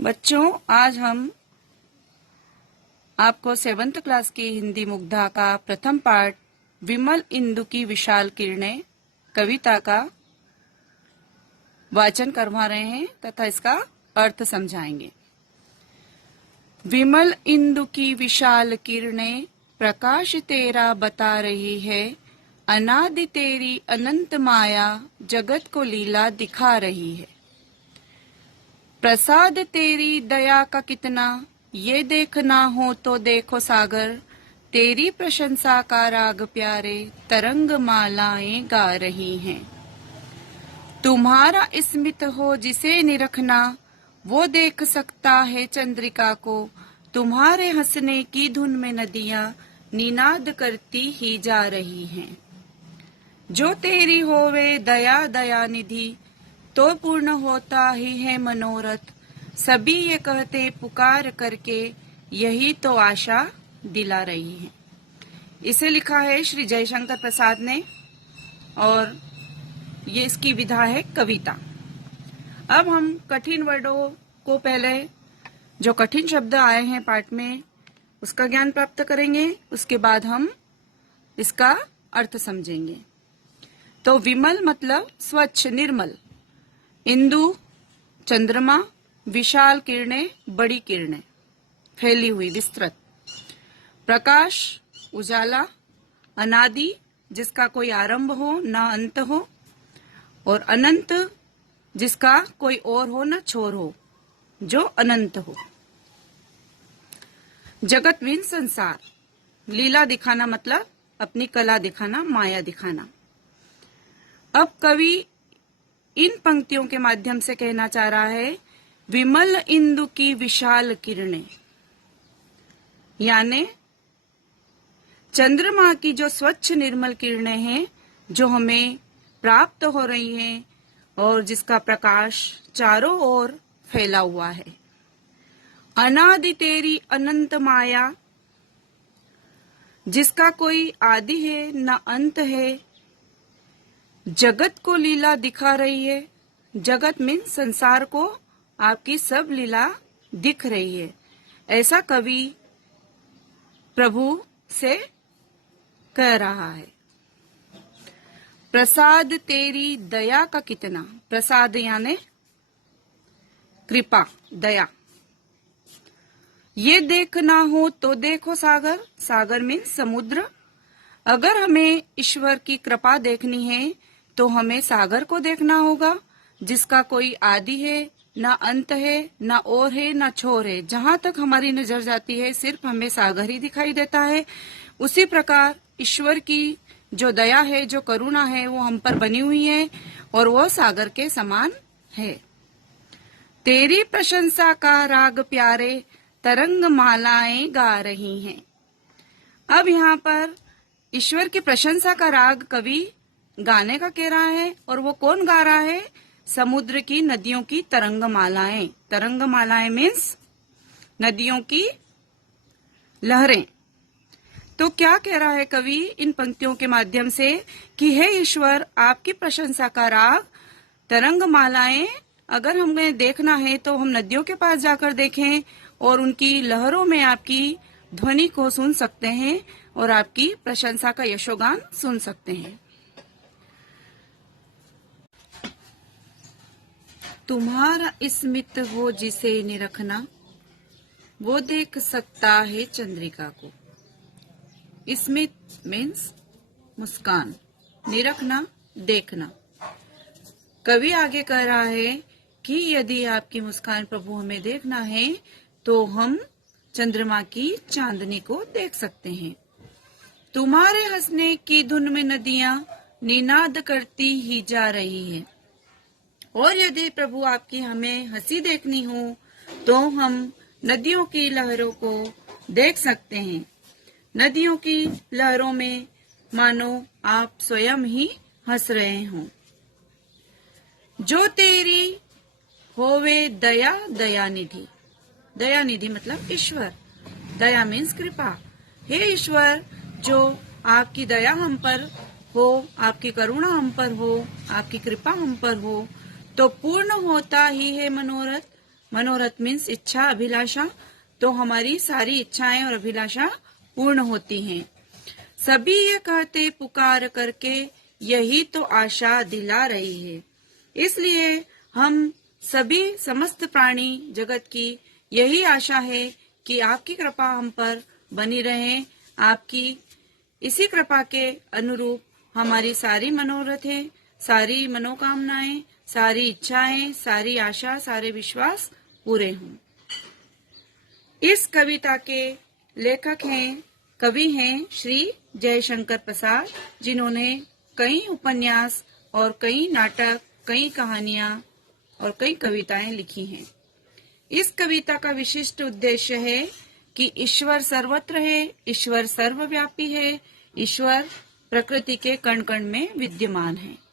बच्चों, आज हम आपको 7th क्लास की हिंदी मुग्धा का प्रथम पाठ विमल इंदु की विशाल किरणें कविता का वाचन करवा रहे हैं तथा इसका अर्थ समझाएंगे। विमल इंदु की विशाल किरणें प्रकाश तेरा बता रही है, अनादि तेरी अनंत माया जगत को लीला दिखा रही है। प्रसाद तेरी दया का कितना, ये देखना हो तो देखो सागर, तेरी प्रशंसा का राग प्यारे तरंग मालाएं गा रही हैं। तुम्हारा स्मित हो जिसे निरखना, वो देख सकता है चंद्रिका को, तुम्हारे हंसने की धुन में नदियां निनाद करती ही जा रही हैं। जो तेरी होवे दया दया निधि, तो पूर्ण होता ही है मनोरथ, सभी ये कहते पुकार करके यही तो आशा दिला रही है। इसे लिखा है श्री जयशंकर प्रसाद ने और ये इसकी विधा है कविता। अब हम कठिन वर्डों को पहले जो कठिन शब्द आए हैं पाठ में उसका ज्ञान प्राप्त करेंगे, उसके बाद हम इसका अर्थ समझेंगे। तो विमल मतलब स्वच्छ निर्मल, इंदु चंद्रमा, विशाल किरणें बड़ी किरणें फैली हुई विस्तृत, प्रकाश उजाला, अनादि जिसका कोई आरंभ हो ना अंत हो, और अनंत जिसका कोई और हो ना छोर हो, जो अनंत हो। जगत मीन संसार, लीला दिखाना मतलब अपनी कला दिखाना, माया दिखाना। अब कवि इन पंक्तियों के माध्यम से कहना चाह रहा है विमल इंदु की विशाल किरणें, यानी चंद्रमा की जो स्वच्छ निर्मल किरणें हैं जो हमें प्राप्त हो रही हैं और जिसका प्रकाश चारों ओर फैला हुआ है। अनादि तेरी अनंत माया, जिसका कोई आदि है न अंत है, जगत को लीला दिखा रही है। जगत मीन संसार को आपकी सब लीला दिख रही है, ऐसा कवि प्रभु से कह रहा है। प्रसाद तेरी दया का कितना, प्रसाद यानी कृपा दया। ये देखना हो तो देखो सागर, सागर मीन समुद्र। अगर हमें ईश्वर की कृपा देखनी है तो हमें सागर को देखना होगा, जिसका कोई आदि है ना अंत है, ना ओर है ना छोर है। जहाँ तक हमारी नजर जाती है सिर्फ हमें सागर ही दिखाई देता है। उसी प्रकार ईश्वर की जो दया है, जो करुणा है, वो हम पर बनी हुई है और वो सागर के समान है। तेरी प्रशंसा का राग प्यारे तरंग मालाएं गा रही हैं। अब यहाँ पर ईश्वर की प्रशंसा का राग कवि गाने का कह रहा है, और वो कौन गा रहा है? समुद्र की नदियों की तरंग मालाएं। तरंग मालाएं मीन्स नदियों की लहरें। तो क्या कह रहा है कवि इन पंक्तियों के माध्यम से कि हे ईश्वर, आपकी प्रशंसा का राग तरंग मालाएं अगर हमें देखना है तो हम नदियों के पास जाकर देखें और उनकी लहरों में आपकी ध्वनि को सुन सकते हैं और आपकी प्रशंसा का यशोगान सुन सकते हैं। तुम्हारा स्मित हो जिसे निरखना, वो देख सकता है चंद्रिका को। स्मित मीन्स मुस्कान, निरखना देखना। कवि आगे कह रहा है कि यदि आपकी मुस्कान प्रभु हमें देखना है तो हम चंद्रमा की चांदनी को देख सकते हैं। तुम्हारे हंसने की धुन में नदियां निनाद करती ही जा रही है। और यदि प्रभु आपकी हमें हंसी देखनी हो तो हम नदियों की लहरों को देख सकते हैं। नदियों की लहरों में मानो आप स्वयं ही हंस रहे हों। जो तेरी होवे दया दया निधि, दया निधि मतलब ईश्वर, दया मीन्स कृपा। हे ईश्वर, जो आपकी दया हम पर हो, आपकी करुणा हम पर हो, आपकी कृपा हम पर हो, तो पूर्ण होता ही है मनोरथ, मनोरथ मीन्स इच्छा, अभिलाषा। तो हमारी सारी इच्छाएं और अभिलाषा पूर्ण होती हैं। सभी ये कहते पुकार करके, यही तो आशा दिला रही है। इसलिए हम सभी समस्त प्राणी जगत की यही आशा है कि आपकी कृपा हम पर बनी रहे। आपकी इसी कृपा के अनुरूप हमारी सारी मनोरथें, सारी मनोकामनाएं, सारी इच्छाएं, सारी आशा, सारे विश्वास पूरे हों। इस कविता के लेखक हैं, कवि हैं श्री जयशंकर प्रसाद, जिन्होंने कई उपन्यास और कई नाटक, कई कहानियां और कई कविताएं लिखी हैं। इस कविता का विशिष्ट उद्देश्य है कि ईश्वर सर्वत्र है, ईश्वर सर्वव्यापी है, ईश्वर प्रकृति के कण कण में विद्यमान है।